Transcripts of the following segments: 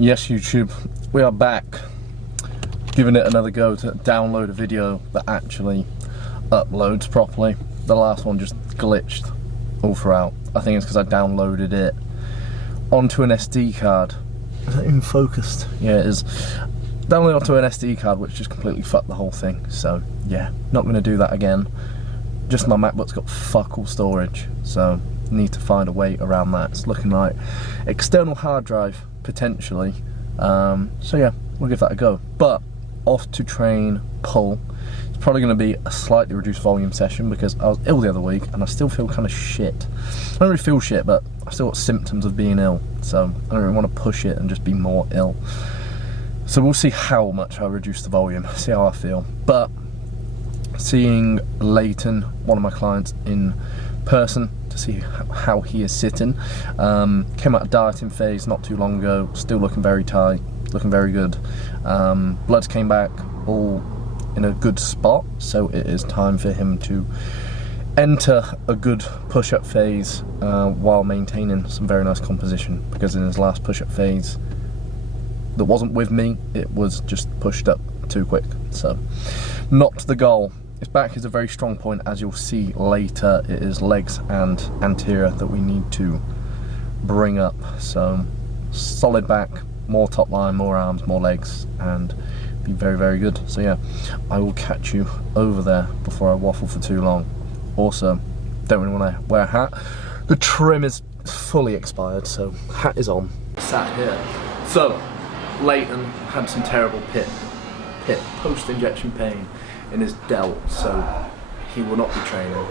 Yes, YouTube, we are back, giving it another go to download a video that actually uploads properly. The last one just glitched all throughout. I think it's because I downloaded it onto an SD card. Is that even focused? Yeah, it is. Downloaded onto an SD card, which just completely fucked the whole thing. So yeah, not going to do that again. Just my MacBook's got fuck all storage, so need to find a way around that. It's looking like external hard drive potentially. So yeah, we'll give that a go. But off to train pull. It's probably going to be a slightly reduced volume session because I was ill the other week and I still feel kind of shit. I don't really feel shit, but I've still got symptoms of being ill, so I don't really want to push it and just be more ill. So we'll see how much I reduce the volume, see how I feel. But seeing Leighton, one of my clients, in person to see how he is sitting. Came out of dieting phase not too long ago, still looking very tight, looking very good. Bloods came back all in a good spot, so it is time for him to enter a good push-up phase while maintaining some very nice composition, because in his last push-up phase that wasn't with me, it was just pushed up too quick, so not the goal. His back is a very strong point, as you'll see later. It is legs and anterior that we need to bring up. So solid back, more top line, more arms, more legs, and be very, very good. So yeah, I will catch you over there before I waffle for too long. Also, don't really want to wear a hat. The trim is fully expired, so hat is on. Sat here. So, Leighton had some terrible pit post-injection pain in his delt, so he will not be training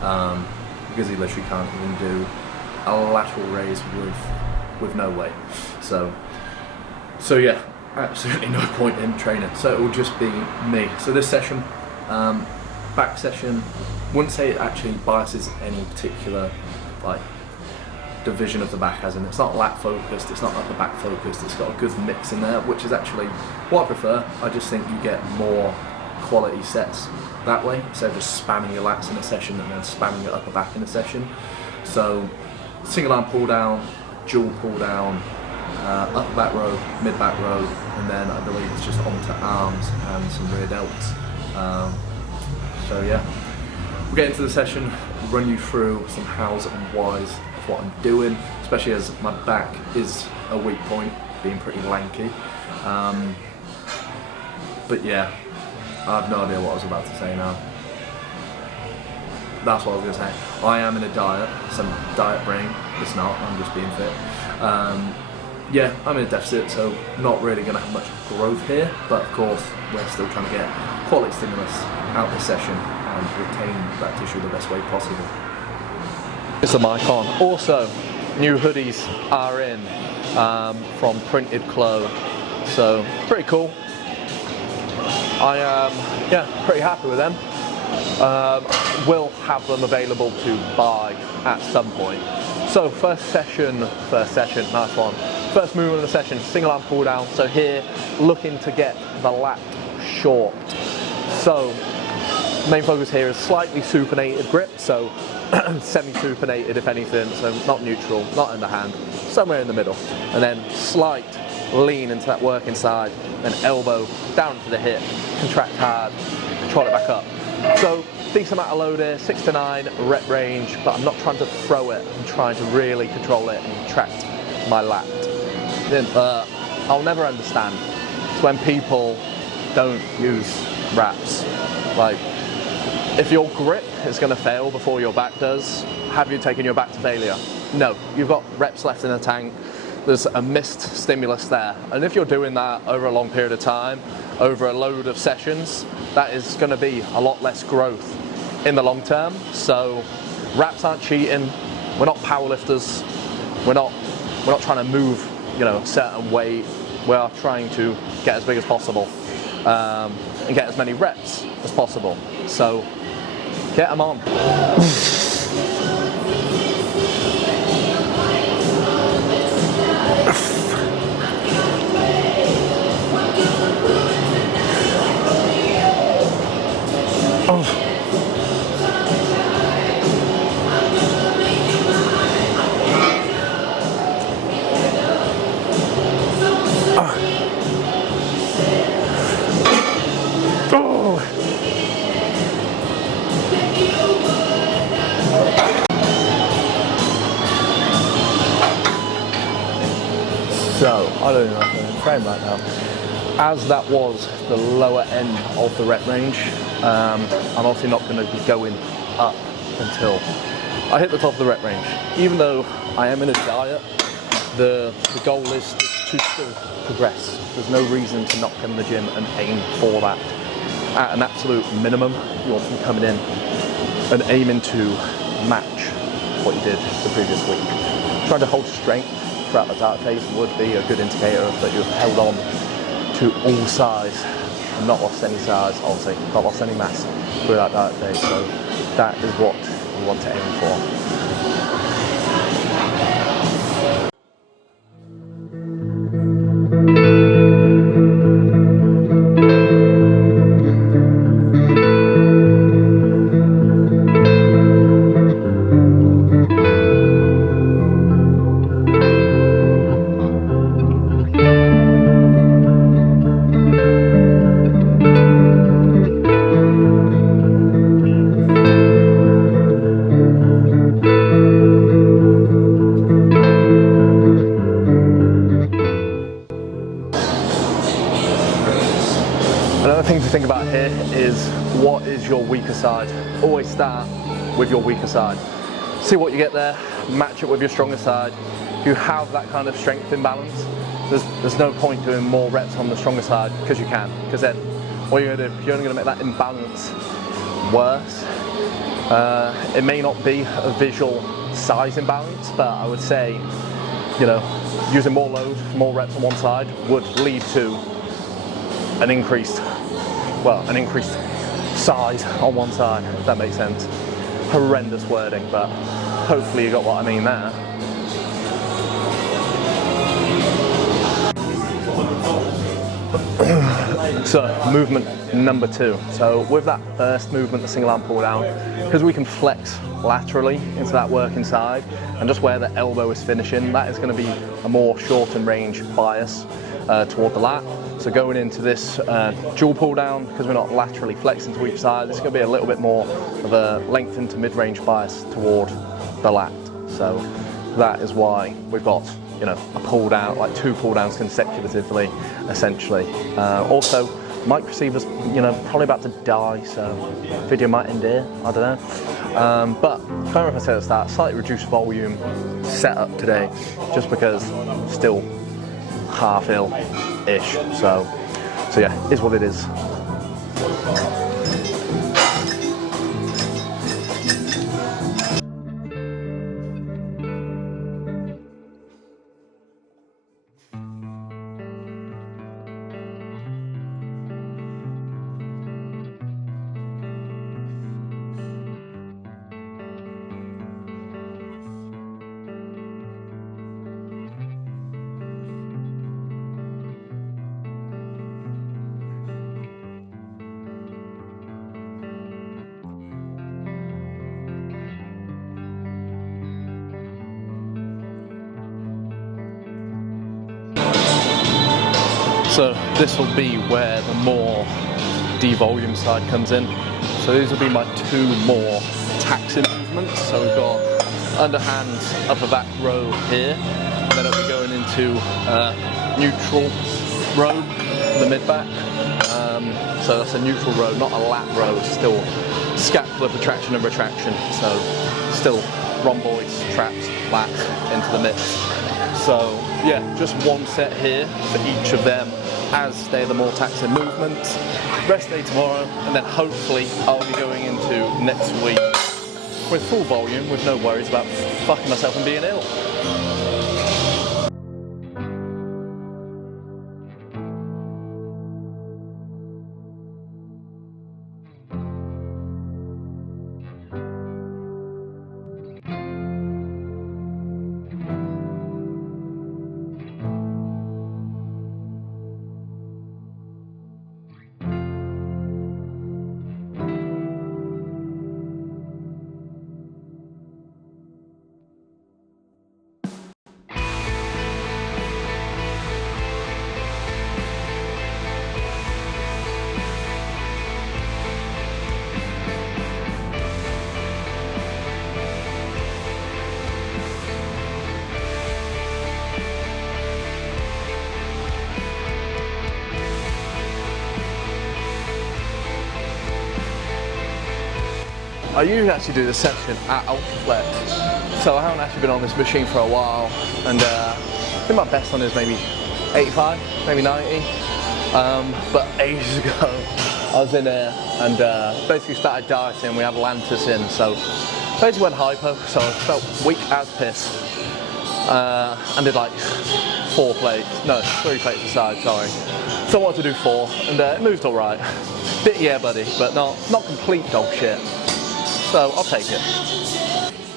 because he literally can't even do a lateral raise with no weight. So yeah, absolutely no point in training. So it will just be me. So this session, back session, wouldn't say it actually biases any particular like division of the back, as in it's not lat focused, it's not upper back focused, it's got a good mix in there, which is actually what I prefer. I just think you get more quality sets that way, instead of just spamming your lats in a session and then spamming your upper back in a session. So single arm pull down, dual pull down, upper back row, mid back row, and then I believe it's just onto arms and some rear delts. So yeah, we'll get into the session, run you through some hows and whys of what I'm doing, especially as my back is a weak point, being pretty lanky. But yeah, I have no idea what I was about to say now. That's what I was going to say. I am in a diet, some diet brain. It's not, I'm just being fit. Yeah, I'm in a deficit, so not really going to have much growth here, but of course we're still trying to get quality stimulus out this session and retain that tissue the best way possible. It's the mic on. Also, new hoodies are in from Printed Clo, so pretty cool. I am, yeah, pretty happy with them. We'll have them available to buy at some point. So first session, nice one. First movement of the session, single arm pull down. So here, looking to get the lat short. So main focus here is slightly supinated grip, so semi-supinated if anything, so not neutral, not in the hand, somewhere in the middle. And then slight lean into that working side, then elbow down to the hip, contract hard, control it back up. So decent amount of load here, 6 to 9 rep range, but I'm not trying to throw it, I'm trying to really control it and contract my lat. I'll never understand. It's when people don't use wraps. Like, if your grip is going to fail before your back does, have you taken your back to failure? No, you've got reps left in the tank. There's a missed stimulus there. And if you're doing that over a long period of time, over a load of sessions, that is going to be a lot less growth in the long term. So wraps aren't cheating. We're not powerlifters. We're not trying to move, a certain weight. We are trying to get as big as possible and get as many reps as possible. So get them on. So, I don't know if I'm in frame right now. As that was the lower end of the rep range, I'm obviously not going to be going up until I hit the top of the rep range. Even though I am in a diet, the goal is to still progress. There's no reason to not come in the gym and aim for that. At an absolute minimum, you want to be coming in and aiming to match what you did the previous week. Trying to hold strength throughout the diet phase would be a good indicator that you've held on to all size and not lost any size, obviously not lost any mass through that diet phase. So that is what you want to aim for. Another thing to think about here is what is your weaker side. Always start with your weaker side. See what you get there, match it with your stronger side. If you have that kind of strength imbalance, there's no point doing more reps on the stronger side because you can. Because then what you're going to do, you're only going to make that imbalance worse. It may not be a visual size imbalance, but I would say, you know, using more load, more reps on one side would lead to an increased size on one side, if that makes sense. Horrendous wording, but hopefully you got what I mean there. So, movement number 2. So with that first movement, the single arm pull down, because we can flex laterally into that working side, and just where the elbow is finishing, that is going to be a more shortened range bias toward the lat. So going into this dual pull down, because we're not laterally flexing to each side, it's going to be a little bit more of a lengthened to mid-range bias toward the lat. So that is why we've got, you know, a pull down, like 2 pull downs consecutively, essentially. Also, mic receiver's, you know, probably about to die, so video might end here, I don't know. But kind of, if I said at the start, slightly reduced volume setup today, just because still half ill-ish. So yeah, is what it is. So this will be where the more devolume side comes in. So these will be my 2 more taxing movements. So we've got underhand upper back row here, and then it'll be going into neutral row for the mid back. So that's a neutral row, not a lat row, still scapular protraction and retraction. So still rhomboids, traps, lats into the mid. So yeah, just 1 set here for each of them, as they're the more taxing movements. Rest day tomorrow, and then hopefully I'll be going into next week with full volume, with no worries about fucking myself and being ill. I usually actually do this section at Ultraflex, so I haven't actually been on this machine for a while, and I think my best on is maybe 85, maybe 90, but ages ago I was in there and basically started dieting. We had Lantus in, so basically went hypo, so I felt weak as piss, and did like 3 plates aside, sorry. So I wanted to do 4, and it moved alright. Bit yeah buddy, but not complete dog shit. So I'll take it.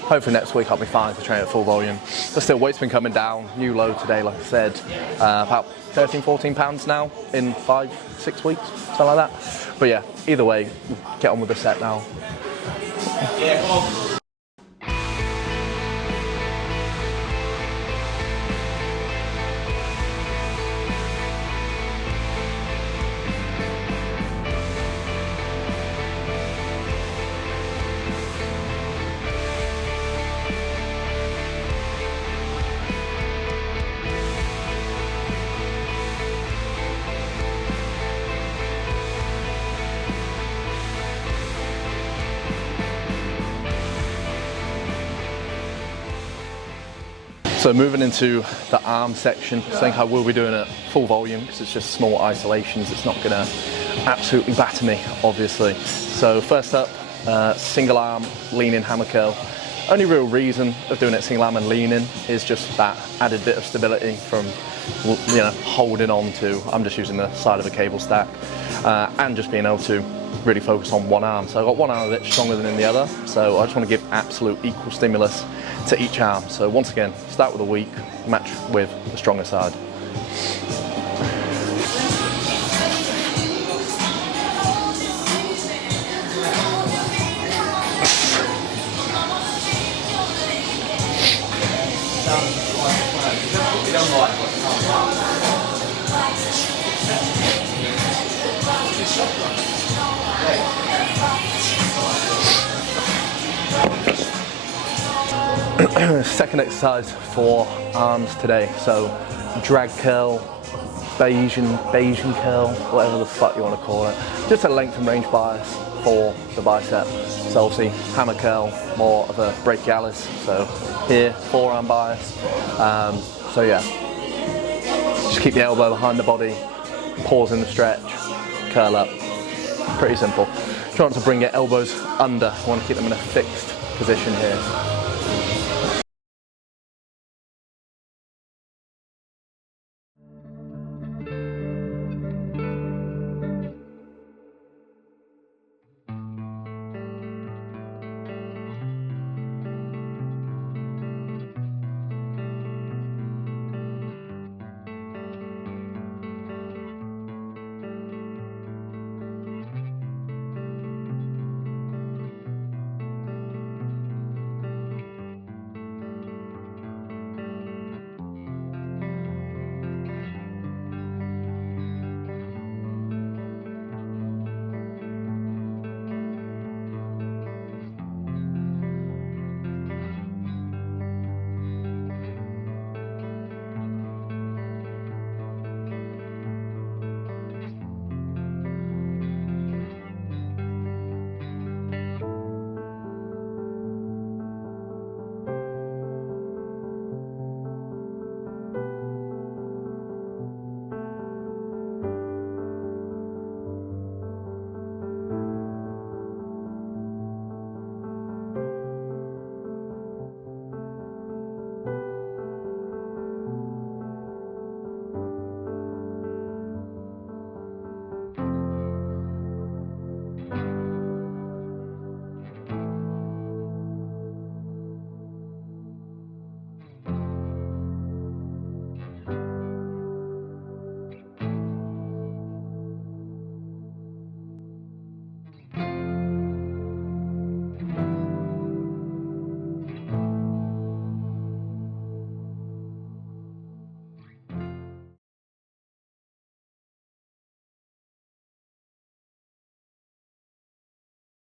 Hopefully next week I'll be fine to train at full volume. But still, weight's been coming down. New low today, like I said, about 13, 14 pounds now in 5, 6 weeks, something like that. But yeah, either way, get on with the set now. Yeah, come on. So moving into the arm section, I think I will be doing it full volume because it's just small isolations. It's not going to absolutely batter me, obviously. So first up, single arm lean-in hammer curl. Only real reason of doing it single arm and lean-in is just that added bit of stability from, you know, holding on to. I'm just using the side of a cable stack, and just being able to really focus on one arm. So I've got one arm a bit stronger than the other, so I just want to give absolute equal stimulus to each arm. So once again, start with a weak, match with the stronger side. Second exercise for arms today. So drag curl, Bayesian curl, whatever the fuck you want to call it. Just a length and range bias for the bicep. So obviously hammer curl, more of a brachialis. So here, forearm bias. So yeah, just keep the elbow behind the body, pause in the stretch, curl up. Pretty simple. Try not to bring your elbows under. You want to keep them in a fixed position here.